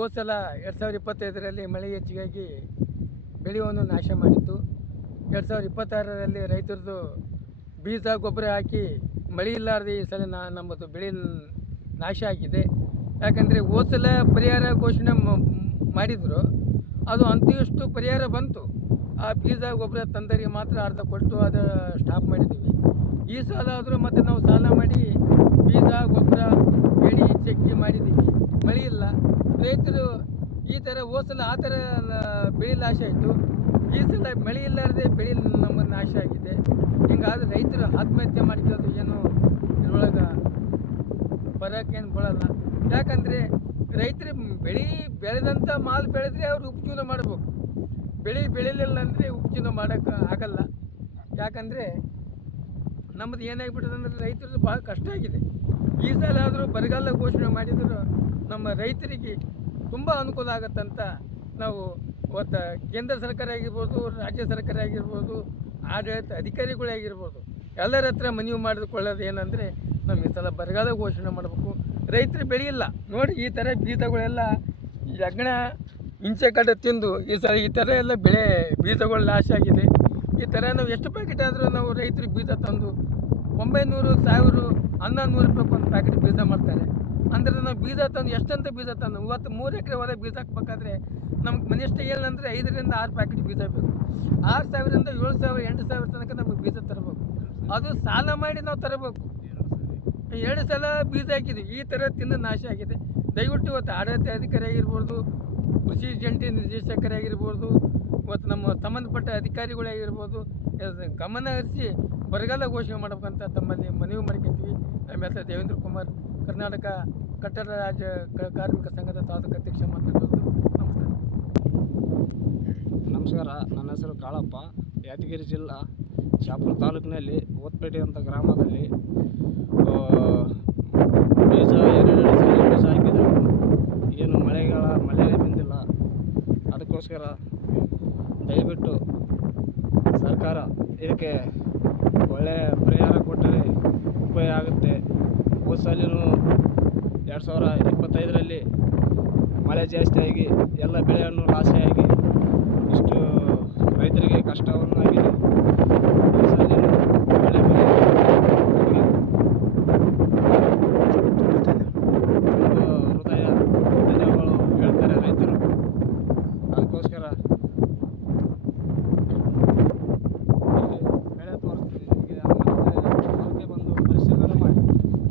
ಹೋದ ಸಲ 2025ರಲ್ಲಿ ಮಳೆ ಹೆಚ್ಚಿಗಾಗಿ ಬೆಳೆಯನ್ನು ನಾಶ ಮಾಡಿತ್ತು. 2026ರಲ್ಲಿ ರೈತರದ್ದು ಬೀಜ ಗೊಬ್ಬರ ಹಾಕಿ ಮಳೆ ಇಲ್ಲಾರ್ದೆ ಈ ಸಲ ನಮ್ಮದು ಬೆಳೆ ನಾಶ ಆಗಿದೆ. ಯಾಕಂದರೆ ಹೋದ ಸಲ ಪರಿಹಾರ ಘೋಷಣೆ ಮಾಡಿದರು, ಅದು ಅಂತಿಷ್ಟು ಪರಿಹಾರ ಬಂತು. ಆ ಬೀಜ ಗೊಬ್ಬರ ತಂದರಿಗೆ ಮಾತ್ರ ಅರ್ಧ ಕೊಟ್ಟು ಅದು ಸ್ಟಾಪ್ ಮಾಡಿದ್ದೀವಿ. ಈ ಸಲ ಆದರೂ ಮತ್ತು ನಾವು ಸಾಲ ಮಾಡಿ ಬೀಜ ಗೊಬ್ಬರ ಬೆಳೆ ಚೆಕ್ಕಿ ಮಾಡಿದ್ದೀವಿ, ಮಳೆ ಇಲ್ಲ. ರೈತರು ಈ ಥರ ಹೋದ ಸಲ ಆ ಥರ ಬೆಳೆ ನಾಶ ಆಯಿತು. ಈ ಸಲ ಮಳೆ ಇಲ್ಲಾರ್ದೆ ಬೆಳೆ ನಮ್ಮ ನಾಶ ಆಗಿದೆ. ಹಿಂಗಾದ್ರೆ ರೈತರು ಆತ್ಮಹತ್ಯೆ ಮಾಡ್ಕೊಳ್ಳೋದು ಏನು ಇದ್ರೊಳಗೆ ಬರೋಕ್ಕೇನು ಬೀಳಲ್ಲ. ಯಾಕಂದರೆ ರೈತರು ಬೆಳೆದಂಥ ಮಾಲ್ ಬೆಳೆದ್ರೆ ಅವ್ರು ಉಪಜೀವನ ಮಾಡಬೇಕು. ಬೆಳಿಲಿಲ್ಲ ಅಂದರೆ ಉಪಜೀವನ ಮಾಡೋಕ್ಕೆ ಆಗಲ್ಲ. ಯಾಕಂದರೆ ನಮ್ಮದು ಏನಾಗಿಬಿಟ್ಟದೆ ಅಂದರೆ ರೈತರದ್ದು ಭಾಳ ಕಷ್ಟ ಆಗಿದೆ. ಈ ಸಲ ಆದರೂ ಬರಗಾಲ ಘೋಷಣೆ ಮಾಡಿದರೂ ನಮ್ಮ ರೈತರಿಗೆ ತುಂಬ ಅನುಕೂಲ ಆಗುತ್ತಂತ ನಾವು ಇವತ್ತು ಕೇಂದ್ರ ಸರ್ಕಾರ ಆಗಿರ್ಬೋದು, ರಾಜ್ಯ ಸರ್ಕಾರ ಆಗಿರ್ಬೋದು, ಆಡಳಿತ ಅಧಿಕಾರಿಗಳಾಗಿರ್ಬೋದು, ಎಲ್ಲರ ಹತ್ರ ಮನವಿ ಮಾಡಿಕೊಳ್ಳೋದು ಏನಂದರೆ ನಮ್ಮ ಈ ಸಲ ಬರಗಾಲ ಘೋಷಣೆ ಮಾಡಬೇಕು. ರೈತರು ಬೆಳೆಯಿಲ್ಲ ನೋಡಿ, ಈ ಥರ ಬೀಜಗಳೆಲ್ಲ ಯಜ್ಞ ಹಿಂಚೆ ಕಡೆ ತಿಂದು ಈ ಥರ ಎಲ್ಲ ಬೀಜಗಳು ನಾಶ ಆಗಿದೆ. ಈ ಥರ ನಾವು ಎಷ್ಟು ಪ್ಯಾಕೆಟ್ ಆದರೂ ನಾವು ರೈತರಿಗೆ ಬೀಜ ತಂದು 900, 1000, 1100 ರೂಪಾಯಿಗೆ ಒಂದು ಪ್ಯಾಕೆಟ್ ಬೀಜ ಮಾಡ್ತಾರೆ. ಅಂದರೆ ನಾವು ಬೀಜ ತಂದು ಎಷ್ಟಂತ ಬೀಜ ತಂದು ಇವತ್ತು 3 ಎಕರೆ ಹೊಲ ಬೀಜ ಹಾಕ್ಬೇಕಾದ್ರೆ ನಮ್ಗೆ ಮನೆಯಷ್ಟು ಏನಂದರೆ 5ರಿಂದ 6 ಪ್ಯಾಕೆಟ್ ಬೀಜ ಬೇಕು. 6000ರಿಂದ 7000, 8000 ತನಕ ನಮಗೆ ಬೀಜ ತರಬೇಕು. ಅದು ಸಾಲ ಮಾಡಿ ನಾವು ತರಬೇಕು. 2 ಸಲ ಬೀಜ ಹಾಕಿದ್ವಿ. ಈ ಥರ ತಿಂದು ನಾಶ ಆಗಿದೆ. ದಯವಿಟ್ಟು ಇವತ್ತು ಆಡಳಿತ ಅಧಿಕಾರಿ ಆಗಿರ್ಬೋದು, ಕೃಷಿ ಜಂಟಿ ನಿರ್ದೇಶಕರಾಗಿರ್ಬೋದು, ಇವತ್ತು ನಮ್ಮ ಸಂಬಂಧಪಟ್ಟ ಅಧಿಕಾರಿಗಳಾಗಿರ್ಬೋದು, ಗಮನ ಹರಿಸಿ ಬರಗಾಲ ಘೋಷಣೆ ಮಾಡ್ಬೇಕಂತ ತಮ್ಮಲ್ಲಿ ಮನವಿ ಮಾಡ್ಕೊತೀವಿ. ನಮ್ಮ ಹೆಸರು ದೇವೇಂದ್ರ ಕುಮಾರ್, ಕರ್ನಾಟಕ ಕಟ್ಟಡ ರಾಜ್ಯ ಕಾರ್ಮಿಕ ಸಂಘದ ತಾಲೂಕು ಅಧ್ಯಕ್ಷ ಮಾತಾಡೋದು. ನಮಸ್ಕಾರ. ನನ್ನ ಹೆಸರು ಕಾಳಪ್ಪ, ಯಾದಗಿರಿ ಜಿಲ್ಲಾ ಶಾಪುರ ತಾಲೂಕಿನಲ್ಲಿ ಓತ್ಪೇಟೆ ಅಂತ ಗ್ರಾಮದಲ್ಲಿ ಬೀಜ 2 ಸಲ ಬೀಜ ಹಾಕಿದ್ರು. ಏನು ಮಳೆ ಬಂದಿಲ್ಲ. ಅದಕ್ಕೋಸ್ಕರ ದಯವಿಟ್ಟು ಸರ್ಕಾರ ಇದಕ್ಕೆ ಒಳ್ಳೆಯ ಪರಿಹಾರ ಕೊಟ್ಟರೆ ಉಪಯೋಗ ಆಗುತ್ತೆ. ಹೋದ ಸಲನೂ 2025ರಲ್ಲಿ ಮಳೆ ಜಾಸ್ತಿಯಾಗಿ ಎಲ್ಲ ಬೆಳೆಯನ್ನು ನಾಶಿಯಾಗಿ ಇಷ್ಟು ರೈತರಿಗೆ ಕಷ್ಟವನ್ನು ಆಗಿದೆ. ಈ ಸಲ ಮಳೆ ಹೃದಯ ಧನ್ಯವಾದಗಳು ಹೇಳ್ತಾರೆ ರೈತರು. ಅದಕ್ಕೋಸ್ಕರ ಬೆಳೆ ತೋರಿಸ್ತೀವಿ. ಈಗ ಹೊರಗೆ ಬಂದು ಪರಿಶೀಲನೆ ಮಾಡಿ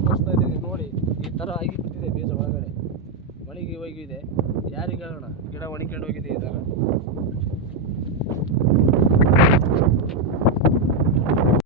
ತೋರಿಸ್ತಾ ಇದ್ದೀವಿ. ನೋಡಿ, ಈ ಥರ ಆಗಿ ಬಿಟ್ಟಿದೆ ಬೀಜ ಒಳಗಡೆ ಒಣಗಿ ಹೋಗಿದೆ. ಯಾರಿಗೆ ಹೇಳೋಣ, ಗಿಡ ಒಣಗ್ಕೊಂಡು ಹೋಗಿದೆ ಈ ಥರ.